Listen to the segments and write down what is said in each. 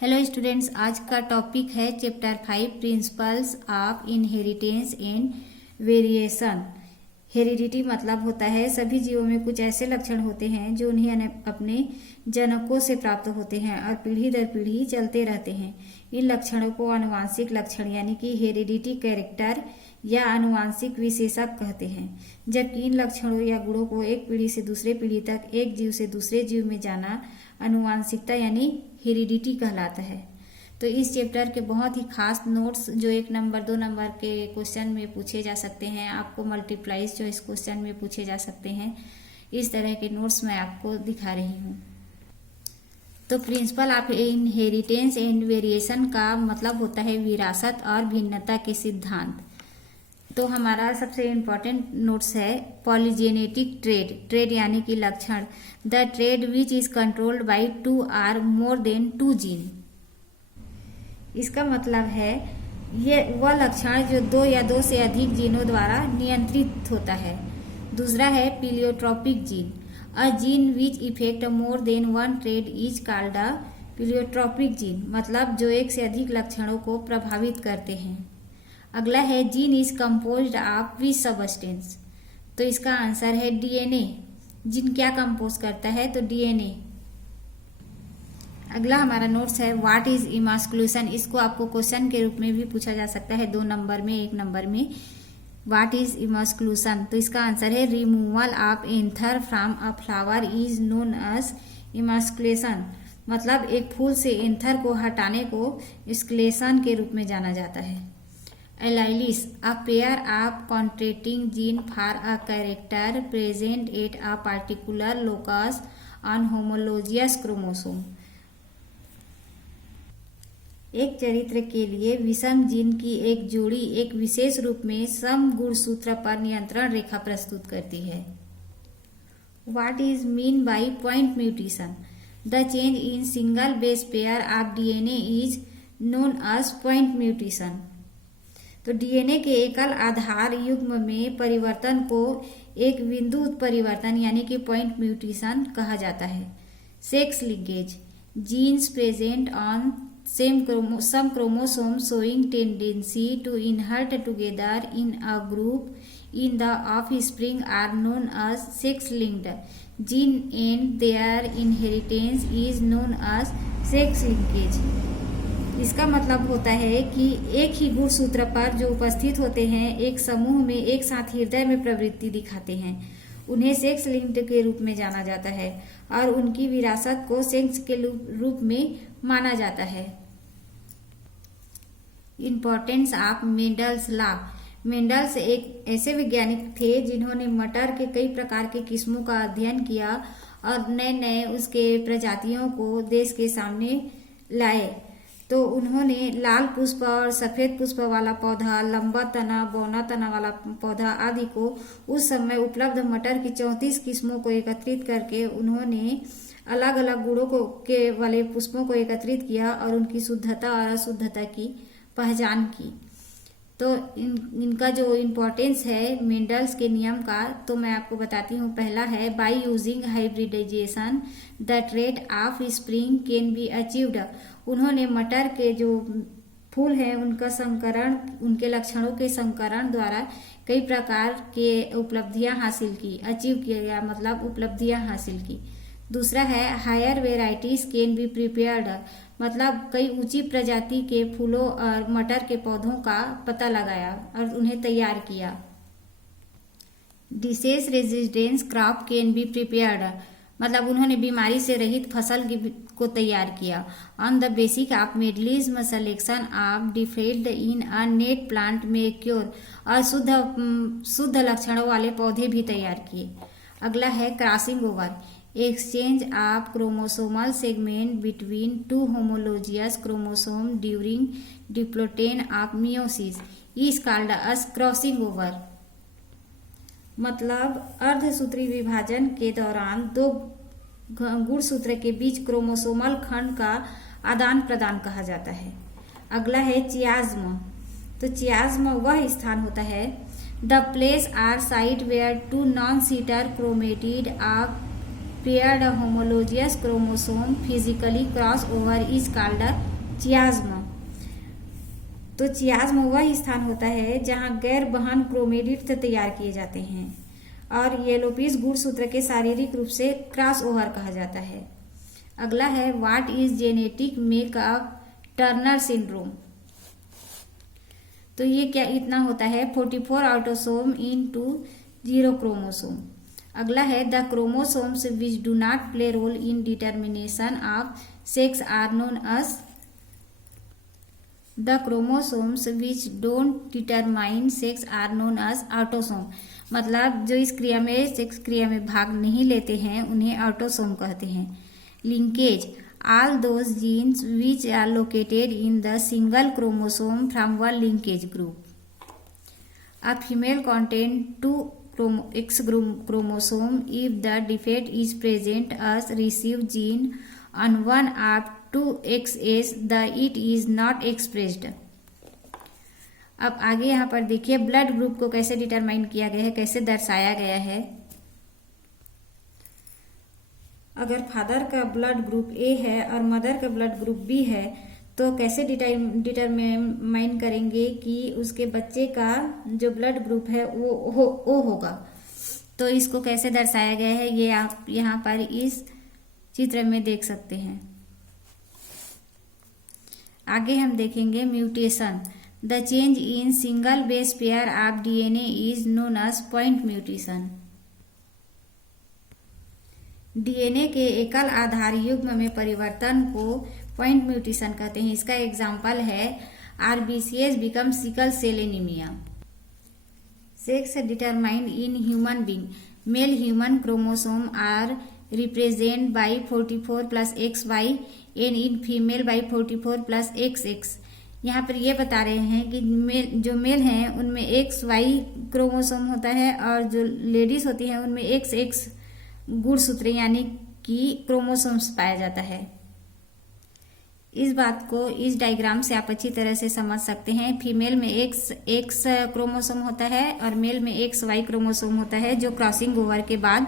Hello students, आज का topic है chapter 5 principles of inheritance and variation. Heredity मतलब होता है सभी जीवों में कुछ ऐसे लक्षण होते हैं जो उन्हें अपने जनकों से प्राप्त होते हैं और पीढ़ी दर पीढ़ी चलते रहते हैं। इन लक्षणों को आनुवांशिक लक्षण यानी कि हेरिडिटी कैरेक्टर या आनुवांशिक विशेषक कहते हैं। जबकि इन लक्षणों या गुणों को एक पीढ़ी से दूसरे पीढ़ी तक, एक जीव से दूसरे जीव में जाना आनुवांशिकता यानी हेरिडिटी कहलाता है। तो इस चैप्टर के बहुत ही खास नोट्स जो 1 नंबर 2 नंबर के क्वेश्चन में पूछे जा सकते हैं, आपको मल्टीप्लाइज जो इस क्वेश्चन में पूछे जा सकते हैं, इस तरह के नोट्स मैं आपको दिखा रही हूँ। तो principle of inheritance and variation का मतलब होता है विरासत और भिन्नता के सिद्धांत। तो हमारा सबसे इम्पोर्टेंट नोट्स है पॉलीजेनेटिक ट्रेड यानी कि लक्षण, the trade which is controlled by 2 or more than 2 gene. इसका मतलब है ये वह लक्षण जो 2 या 2 से अधिक जीनों द्वारा नियंत्रित होता है। दूसरा है pleiotropic gene, a gene which effect more than 1 trait is called a pleiotropic gene, मतलब जो 1 से अधिक लक्षणों को प्रभावित करते हैं। अगला है gene is composed of which substance, तो इसका आंसर है डीएनए। जीन क्या कंपोज करता है, तो डीएनए। अगला हमारा नोट्स है व्हाट इज इमास्कुलेशन। इसको आपको क्वेश्चन के रूप में भी पूछा जा सकता है, 2 नंबर में 1 नंबर में। व्हाट इज इमास्कुलेशन, तो इसका आंसर है removal of anther from a flower is known as emasculation, मतलब एक फूल से एंथर को हटाने को इस्कुलेशन के रूप में जाना जाता है। एलाइलिस, a pair of contrasting gene for a character present at a particular locus on homologous chromosome। एक चरित्र के लिए विषम जीन की एक जोड़ी एक विशेष रूप में सम गुणसूत्र पर नियंत्रण रेखा प्रस्तुत करती है। What is mean by point mutation? The change in single base pair of DNA is known as point mutation। तो डीएनए के एकल आधार युग्म में परिवर्तन को एक बिंदु परिवर्तन यानी कि पॉइंट म्यूटेशन कहा जाता है। Sex linkage, genes present on some chromosome showing tendency to inherit together in a group in the offspring are known as sex linked gene and their inheritance is known as sex linkage. इसका मतलब होता है कि एक ही गुणसूत्र पर जो उपस्थित होते हैं एक समूह में एक साथ हृदय में प्रवृत्ति दिखाते हैं, उन्हें सेक्स लिंक्ड के रूप में जाना जाता है और उनकी विरासत को सेक्स के रूप में माना जाता है। Importance of Mendel's law. Mendel's एक ऐसे वैज्ञानिक थे जिन्होंने मटर के कई प्रकार के किस्मों का अध्ययन किया और नए नए उसके प्रजातियों को देश के सामने लाए। तो उन्होंने लाल पुष्प और सफेद पुष्प वाला पौधा, लंबा तना, बौना तना वाला पौधा आदि को उस समय उपलब्ध मटर की 34 किस्मों को एकत्रित करके उन्होंने अलग अलग गुणों को के वाले पुष्पों को एकत्रित किया और उनकी शुद्धता और अशुद्धता की पहचान की। तो इनका जो इम्पोर्टेंस है मेंडल्स के नियम का, तो मैं आपको बताती हूँ। पहला है by using hybridisation the trade of spring can be achieved. उन्होंने मटर के जो फूल हैं उनका संकरण, उनके लक्षणों के संकरण द्वारा कई प्रकार के उपलब्धियां हासिल की। अचीव किया मतलब उपलब्धियां हासिल की। दूसरा है higher varieties can be prepared, मतलब कई ऊंची प्रजाति के फूलों और मटर के पौधों का पता लगाया और उन्हें तैयार किया। Disease resistance crop can be prepared, मतलब उन्होंने बीमारी से रहित फसल को तैयार किया। On the basic of Mendelism selection of defect in a net plant में क्योर, और शुद्ध लक्षणों वाले पौधे भी तैयार किए। अगला है crossing over, exchange of chromosomal segment between 2 homologous chromosome during diplotene of meiosis is called as crossing over, मतलब अर्धसूत्री विभाजन के दौरान 2 गुणसूत्र के बीच क्रोमोसोमल खंड का आदान प्रदान कहा जाता है। अगला है चियाज्म, तो चियाज्म वह स्थान होता है the place or site where 2 non sister chromatid of paired homologous chromosome physically cross over is called chiasma. तो चियाज्म वह स्थान होता है जहां गैर बहन क्रोमेटिड तैयार किए जाते हैं और येलोपीस गुणसूत्र के शारीरिक रूप से क्रॉस ओवर कहा जाता है। अगला है what is genetic makeup Turner syndrome. तो ये क्या इतना होता है 44 ऑटोसोम इन टू 0 क्रोमोसोम। अगला है the chromosomes which do not play role in determination of sex are known as the chromosomes which don't determine sex are known as autosome. मतलब जो इस क्रिया में सेक्स क्रिया में भाग नहीं लेते हैं उन्हें ऑटोसोम कहते हैं। Linkage all those genes which are located in the single chromosome from one linkage group. A female contains 2 X chromosome if the defect is present as receive gene on one of 2 Xs the it is not expressed. अब आगे यहाँ पर देखिए blood group को कैसे determine किया गया है, कैसे दर्शाया गया है। अगर फादर का ब्लड ग्रुप ए है और मदर का ब्लड ग्रुप बी है तो कैसे डिटरमाइन करेंगे कि उसके बच्चे का जो ब्लड ग्रुप है वो ओ होगा। तो इसको कैसे दर्शाया गया है ये आप यहाँ पर इस चित्र में देख सकते हैं। आगे हम देखेंगे mutation. The change in single base pair of DNA is known as point mutation. DNA के एकल आधार युग्म में परिवर्तन को पॉइंट म्यूटेशन कहते हैं। इसका एग्जाम्पल है RBCs become sickle cell anaemia. Sex determined in human being. Male human chromosome are represent by 44 plus XY and in female by 44 plus XX। यहाँ पर ये बता रहे हैं कि जो मेल हैं उनमें XY क्रोमोसोम होता है और जो लेडीज होती हैं उनमें XX गुणसूत्र यानी कि क्रोमोसोम्स पाया जाता है। इस बात को इस डायग्राम से आप अच्छी तरह से समझ सकते हैं। फीमेल में एक्स क्रोमोसोम होता है और मेल में XY क्रोमोसोम होता है। जो क्रॉसिंग ओवर के बाद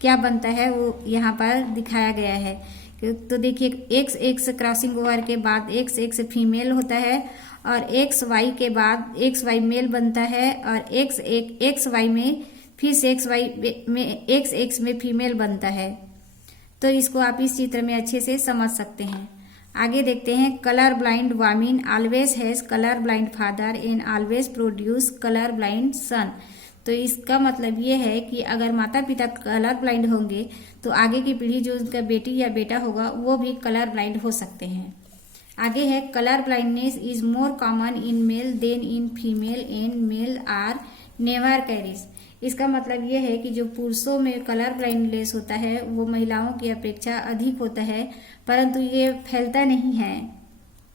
क्या बनता है वो यहाँ पर दिखाया गया है। तो देखिए XX क्रॉसिंग ओवर के बाद XX फीमेल होता है और XY के बाद XY मेल बनता है और XY में फिर से XY में XX में फीमेल बनता है। तो इसको आप इस चित्र में अच्छे से समझ सकते हैं। आगे देखते हैं colour blind women always has colour blind father and always produce colour blind son. तो इसका मतलब ये है कि अगर माता पिता कलर ब्लाइंड होंगे तो आगे की पीढ़ी जो उनका बेटी या बेटा होगा वो भी कलर ब्लाइंड हो सकते हैं। आगे है colour blindness is more common in male than in female and male are never carries. इसका मतलब ये है कि जो पुरुषों में कलर ब्लाइंडनेस होता है वो महिलाओं की अपेक्षा अधिक होता है, परंतु ये फैलता नहीं है,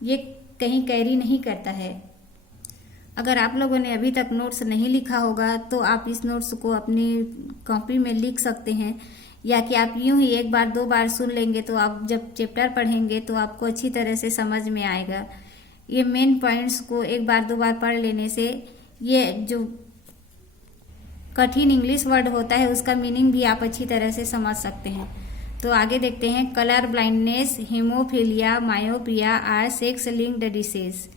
ये कहीं कैरी नहीं करता है। अगर आप लोगों ने अभी तक नोट्स नहीं लिखा होगा तो आप इस नोट्स को अपनी कॉपी में लिख सकते हैं, या कि आप यूं ही एक बार दो बार सुन लेंगे तो आप जब चैप्टर पढ़ेंगे तो आपको अच्छी तरह से समझ में आएगा। ये मेन पॉइंट्स को एक बार दो बार पढ़ लेने से ये जो कठिन इंग्लिश वर्ड होता है उसका मीनिंग भी आप अच्छी तरह से समझ सकते हैं। तो आगे देखते हैं colour blindness, haemophilia, myopia are sex linked disease.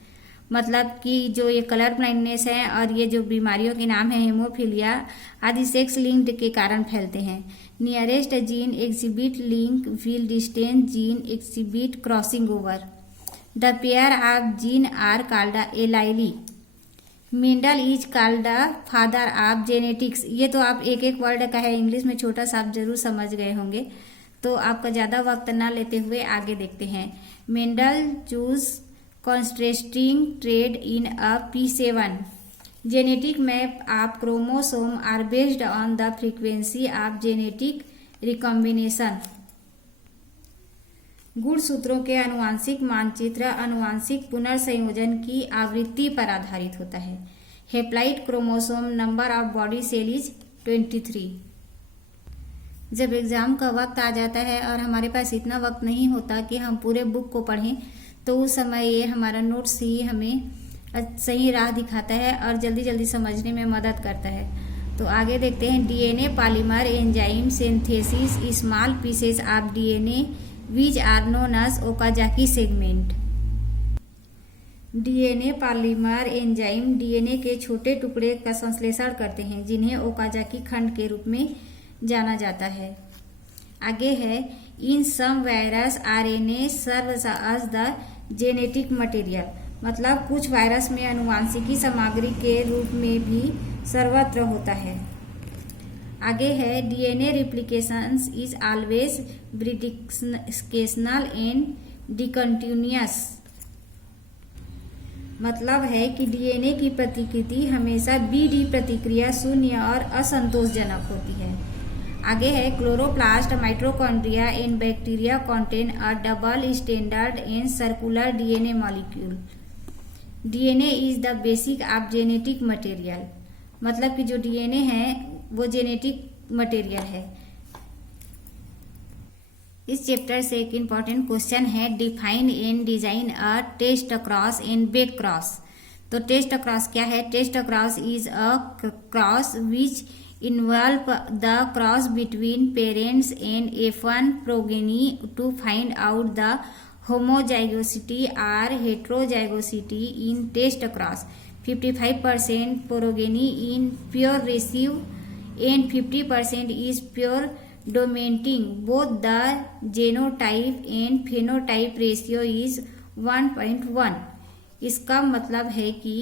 मतलब कि जो ये कलर ब्लाइंडनेस है और ये जो बीमारियों के नाम है हेमोफीलिया आदि सेक्स लिंक्ड के कारण फैलते हैं। Nearest gene exhibit link while distance gene exhibit crossing over. The pair of gene are called allele. Mendel is called father of genetics. ये तो आप एक एक वर्ड का है, इंग्लिश में छोटा सा आप जरूर समझ गए होंगे, तो आपका ज्यादा वक्त ना लेते हुए आगे देखते हैं। Mendel choose contrasting trait in a P7 genetic map of chromosome are based on the frequency of genetic recombination. गुणसूत्रों के आनुवांशिक मानचित्र आनुवांशिक पुनर्संयोजन की आवृत्ति पर आधारित होता है। Haploid chromosome number of body cell is 23। जब एग्जाम का वक्त आ जाता है और हमारे पास इतना वक्त नहीं होता कि हम पूरे बुक को पढ़ें, तो उस समय ये हमारा नोट्स ही हमें सही राह दिखाता है और जल्दी जल्दी समझने में मदद करता है। तो आगे देखते हैं DNA polymer enzyme synthesis small pieces of DNA which are known as Okazaki segment. DNA polymer enzyme DNA के छोटे टुकड़े का संश्लेषण करते हैं जिन्हें ओकाजाकी खंड के रूप में जाना जाता है। आगे है in some virus RNA serves as the genetic material, मतलब कुछ वायरस में आनुवांशिकी सामग्री के रूप में भी सर्वत्र होता है। आगे है डीएनए रिप्लिकेशंस इज ऑलवेज ब्रिडिक्शनल एंड डिकंटिन्यूअस, मतलब है कि डीएनए की प्रतिकृति हमेशा बीडी प्रतिक्रिया शून्य और असंतोषजनक होती है। आगे है chloroplast mitochondria and bacteria contain a double standard and circular DNA molecule. DNA is the basic of genetic material, मतलब कि जो डीएनए है वो जेनेटिक मटेरियल है। इस चैप्टर से एक इम्पॉर्टेंट क्वेश्चन है define and design a test cross and back cross. तो टेस्ट क्रॉस क्या है? Test cross is a cross which involve the cross between parents and F1 progeny to find out the homozygosity or heterozygosity in test cross. 55% progeny in pure recessive and 50% is pure dominating. Both the genotype and phenotype ratio is 1.1. इसका मतलब है कि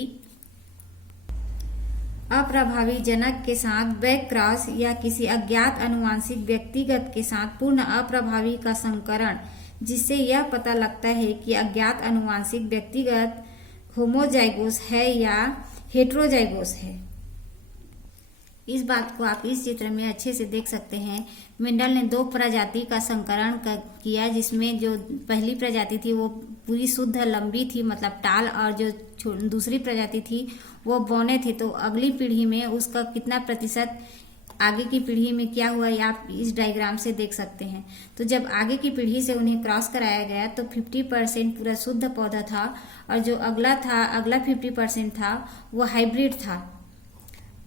अप्रभावी जनक के साथ back cross या किसी अज्ञात आनुवांशिक व्यक्तिगत के साथ पूर्ण अप्रभावी का संकरण, जिससे यह पता लगता है कि अज्ञात आनुवांशिक व्यक्तिगत होमोजाइगोस है या हेट्रोजाइगोस है। इस बात को आप इस चित्र में अच्छे से देख सकते हैं। मेंडल ने 2 प्रजाति का संकरण किया, जिसमें जो पहली प्रजाति थी वो पूरी शुद्ध लंबी थी, मतलब टाल, और जो दूसरी प्रजाति थी वो बौने थे। तो अगली पीढ़ी में उसका कितना प्रतिशत आगे की पीढ़ी में क्या हुआ ये आप इस डायग्राम से देख सकते हैं। तो जब आगे की पीढ़ी से उन्हें क्रॉस कराया गया तो 50% पूरा शुद्ध पौधा था, और जो अगला 50% था वो हाइब्रिड था।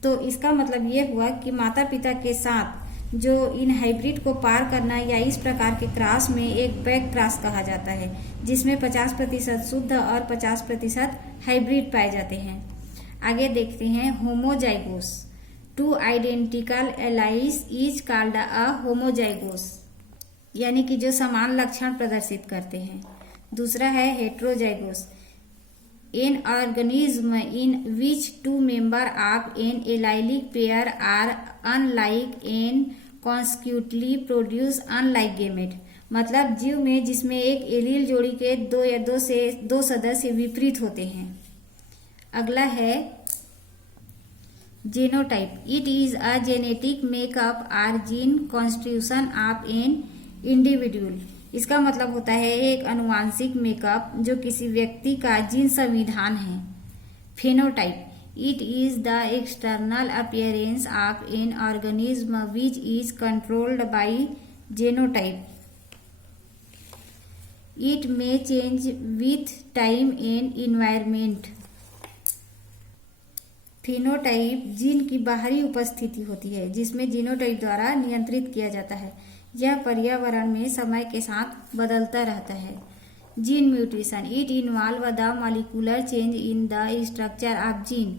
तो इसका मतलब ये हुआ कि माता पिता के साथ जो इन हाइब्रिड को पार करना या इस प्रकार के क्रॉस में एक बैक क्रॉस कहा जाता है, जिसमें 50% शुद्ध और 50% हाइब्रिड पाए जाते हैं। आगे देखते हैं homozygous. 2 identical alleles is called a homozygous, यानी कि जो समान लक्षण प्रदर्शित करते हैं। दूसरा है हेट्रोजाइगोस, an organism in which 2 members of an allylic pair are unlike and consequently produce unlike gamete, मतलब जीव में जिसमें एक एलील जोड़ी के 2 या 2 से 2 सदस्य विपरीत होते हैं। अगला है genotype. It is a genetic makeup or gene constitution of an individual. इसका मतलब होता है एक आनुवांशिक मेकअप जो किसी व्यक्ति का जीन संविधान है। Phenotype. It is the external appearance of an organism which is controlled by genotype. It may change with time and environment. Phenotype gene की बाहरी उपस्थिति होती है जिसमें जीनोटाइप द्वारा नियंत्रित किया जाता है। यह पर्यावरण में समय के साथ बदलता रहता है। Gene mutation. It involve the molecular change in the structure of gene,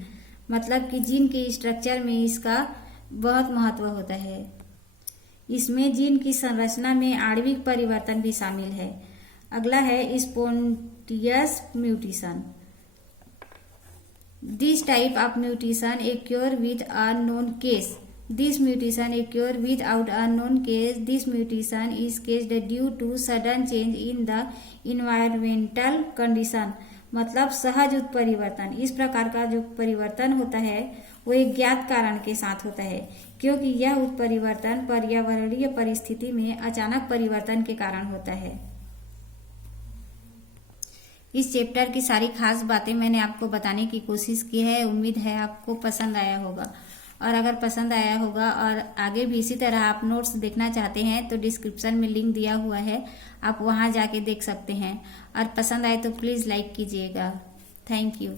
मतलब कि जीन के स्ट्रक्चर में इसका बहुत महत्व होता है। इसमें जीन की संरचना में आणविक परिवर्तन भी शामिल है। अगला है spontaneous mutation. This type of mutation occur with a known case. This mutation occurs without a known case. This mutation is caused due to sudden change in the environmental condition. मतलब सहज उत्परिवर्तन। इस प्रकार का जो परिवर्तन होता है वो एक ज्ञात कारण के साथ होता है, क्योंकि यह उत्परिवर्तन पर्यावरणीय परिस्थिति में अचानक परिवर्तन के कारण होता है। इस चैप्टर की सारी खास बातें मैंने आपको बताने की कोशिश की है। उम्मीद है आपको पसंद आया होगा, और अगर पसंद आया होगा और आगे भी इसी तरह आप नोट्स देखना चाहते हैं तो डिस्क्रिप्शन में लिंक दिया हुआ है, आप वहां जाके देख सकते हैं। और पसंद आए तो प्लीज़ लाइक कीजिएगा। Thank you.